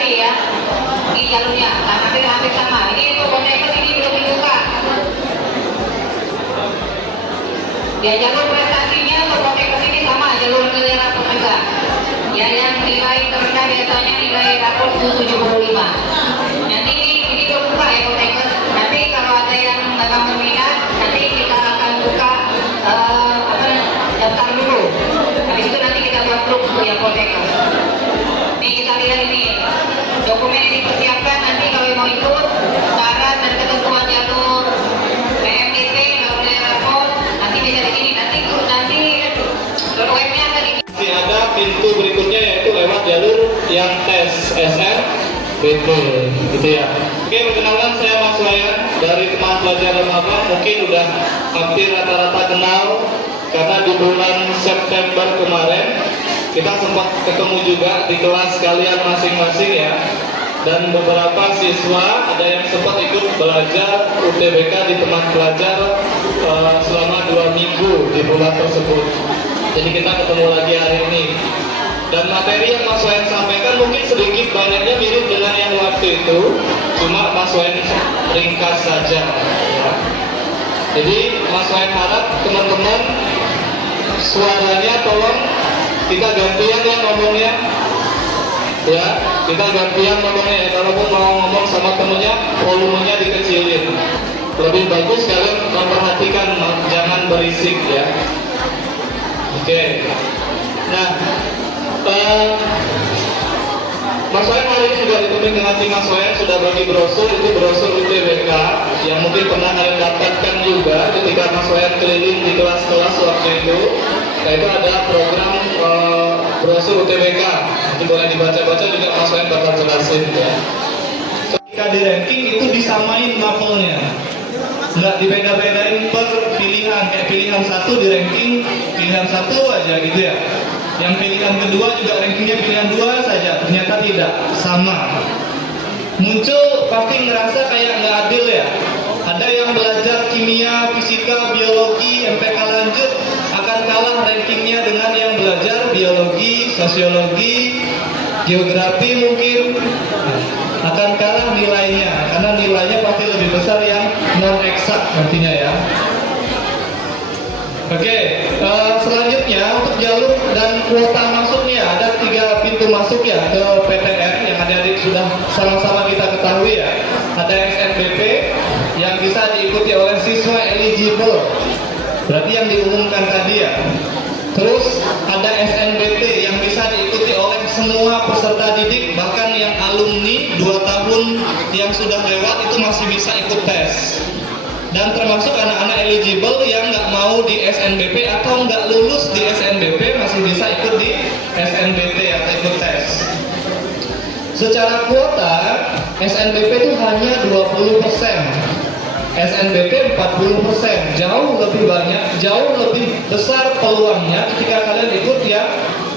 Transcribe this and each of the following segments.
prestasi ya. Ini jalurnya, nah, hampir sama. Ini untuk konteks ini belum dibuka. Ya jalur prestasinya untuk konteks ini sama jalur nilai rapor juga. Ya yang nilai terendah biasanya nilai rapor 75. Nanti ini belum buka ya konteks. Nanti kalau ada yang memang berminat, nanti kita akan buka daftar dulu. Habis itu nanti kita buat grup untuk yang konteks. Nih kita lihat ini dokumen yang dipersiapkan nanti kalau mau ikut syarat dan ketentuan jalur PMDP lalu nilai rapor nanti bisa di sini nanti webnya tadi. Masih ada pintu berikutnya yaitu lewat jalur yang tes SNBP gitu ya. Oke, perkenalkan saya Mas Wayan dari teman pelajaran apa mungkin udah hampir rata-rata kenal karena di bulan September kemarin kita sempat ketemu juga di kelas kalian masing-masing ya. Dan beberapa siswa ada yang sempat ikut belajar UTBK di teman pelajar selama 2 minggu di bulan tersebut. Jadi kita ketemu lagi hari ini. Dan materi yang Mas Wayan sampaikan mungkin sedikit banyaknya mirip dengan yang waktu itu, cuma Mas Wayan ringkas saja ya. Jadi Mas Wayan harap teman-teman suaranya tolong kita gantian ya ngomongnya ya, kita gantian ngomongnya ya. Kalaupun mau ngomong sama temennya volumenya dikecilin, lebih bagus kalian memperhatikan, jangan berisik ya. Oke. Nah, Mas Wayan hari ini juga ditemani dengan tim Mas Wayan sudah bagi brosur, itu brosur UTBK yang mungkin pernah kalian dapatkan juga ketika Mas Wayan keliling di kelas-kelas waktu itu. Nah, itu ada program brosur UTBK, nanti boleh dibaca-baca juga Mas Wayan bakal jelasin ya. Ketika di ranking itu disamain levelnya, nggak dibeda-bedain per pilihan, kayak pilihan 1 di ranking pilihan 1 aja gitu ya. Yang pilihan kedua juga rankingnya pilihan 2 saja, ternyata tidak sama. Muncul pasti ngerasa kayak nggak adil ya. Ada yang belajar kimia, fisika, biologi, MPK lanjut akan kalah rankingnya dengan yang belajar biologi, sosiologi, geografi mungkin akan kalah nilainya karena nilainya pasti lebih besar yang non eksak nantinya ya. Oke, selanjutnya untuk jalur dan kuota masuknya ada 3 pintu masuk ya ke PTN yang adik-adik sudah sama-sama kita ketahui ya. Ada SNBP yang bisa diikuti oleh siswa eligible, berarti yang diumumkan tadi ya. Terus ada SNBT yang bisa diikuti oleh semua peserta didik, bahkan yang alumni 2 tahun yang sudah lewat itu masih bisa ikut tes. Dan termasuk anak-anak eligible yang nggak mau di SNBP atau nggak lulus di SNBP masih bisa ikut di SNBT atau ikut tes. Secara kuota SNBP itu hanya 20%, SNBP 40%, jauh lebih banyak, jauh lebih besar peluangnya ketika kalian ikut yang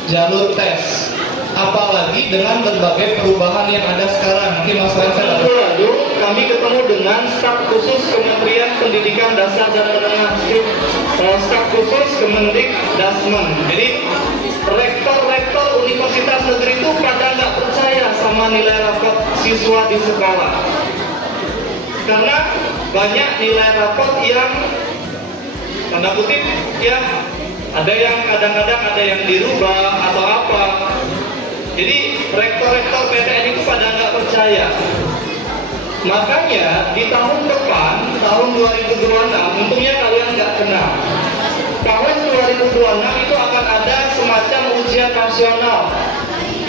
jalur tes. Apalagi dengan berbagai perubahan yang ada sekarang. Nanti Mas Wayan lalu kami ketemu dengan staf khusus Kementerian Pendidikan Dasar dan Menengah, staf khusus Kemendikdasmen. Jadi rektor-rektor universitas negeri itu pada nggak percaya sama nilai rapot siswa di sekolah, karena banyak nilai rapot yang tanda kutip ya, ada yang kadang-kadang ada yang dirubah atau apa. Jadi rektor-rektor PTN itu pada nggak percaya. Makanya di tahun depan, tahun 2026, untungnya kalian nggak kenal. Tahun 2026 itu akan ada semacam ujian nasional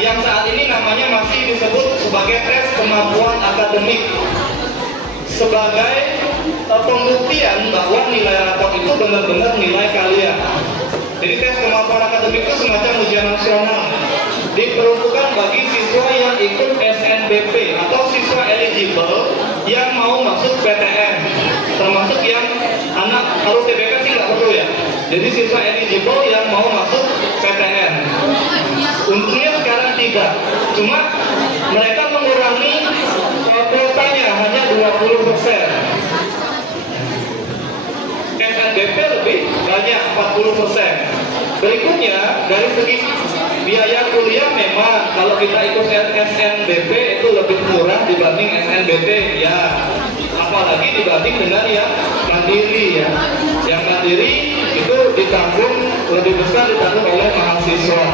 yang saat ini namanya masih disebut sebagai tes kemampuan akademik, sebagai pembuktian bahwa nilai rapor itu benar-benar nilai kalian. Jadi tes kemampuan akademik itu semacam ujian nasional, diperuntukkan bagi siswa yang ikut SNBP atau siswa eligible yang mau masuk PTN, termasuk yang anak harus TBK sih nggak perlu ya. Jadi siswa eligible yang mau masuk PTN. Untungnya sekarang tidak, cuma mereka mengurangi kuotanya hanya 20%. SNBP lebih banyak 40%. Berikutnya dari segi biaya kuliah memang kalau kita ikut SNBP itu lebih murah dibanding SNBT ya, apalagi dibanding dengan yang mandiri ya. Yang mandiri itu ditanggung lebih besar ditanggung oleh mahasiswa.